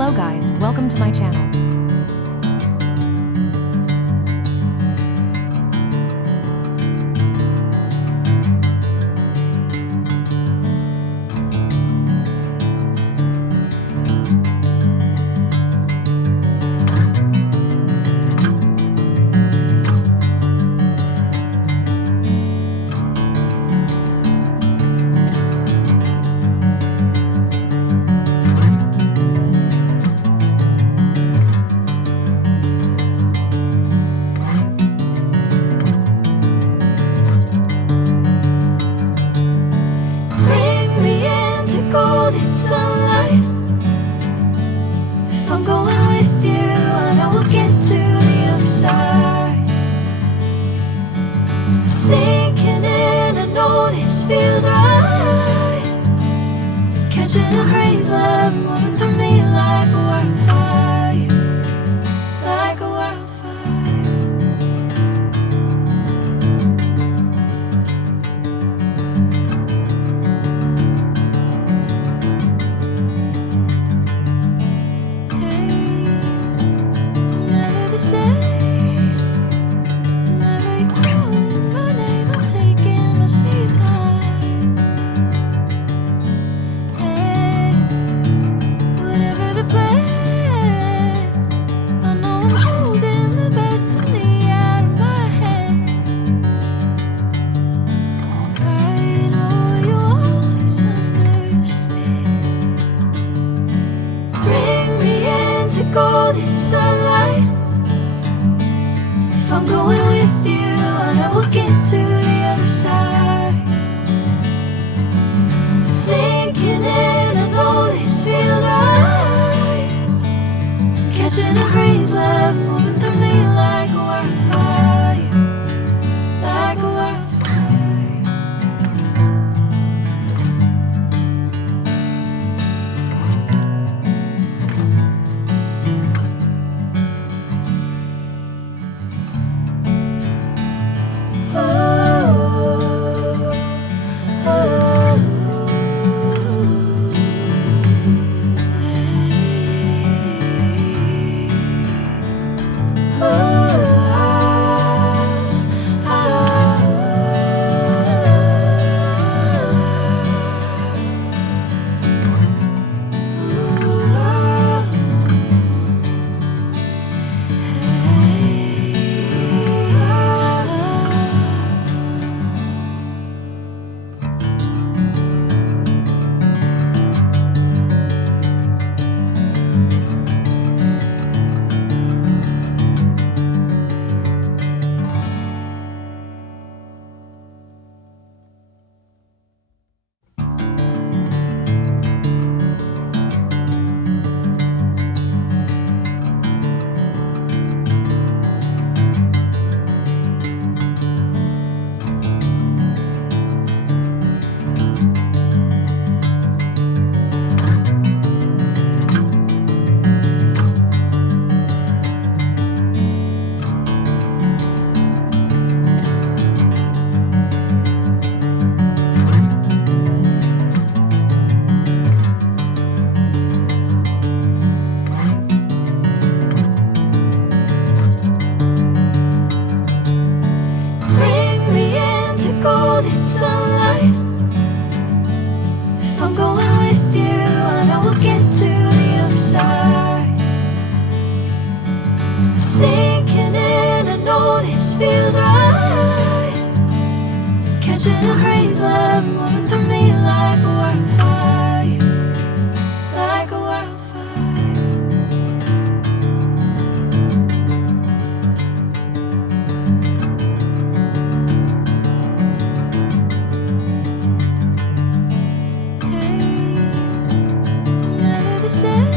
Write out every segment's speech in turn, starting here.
Hello guys, welcome to my channel. Sinking in, I know this feels right. Catching a crazy love moving through me like a wildfire, like a wildfire. Hey, I'm never the same. Golden sunlight. If I'm going with you, I know we'll get to the other side. Sinking in, I know this feels right. Catching a crazy love moving through me like a wildfire, like a wildfire. Sinking in, I know this feels right. Catching a crazy love moving through me like a wildfire, like a wildfire. Hey, I'm never the same.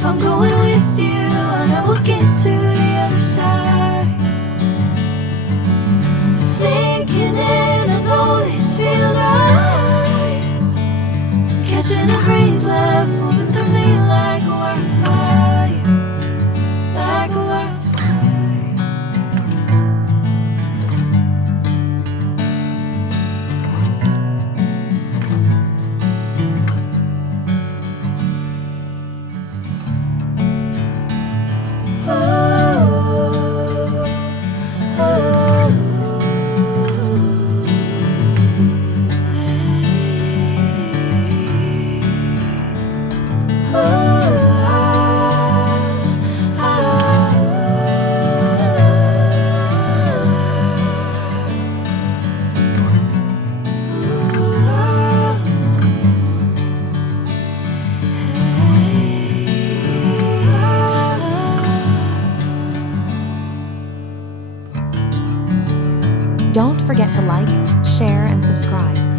If I'm going with you, I know we'll get to the other side. Sinking in, I know this feels right. Catching a breeze, love moving through me like a wildfire, like a wildfire. Don't forget to like, share, and subscribe.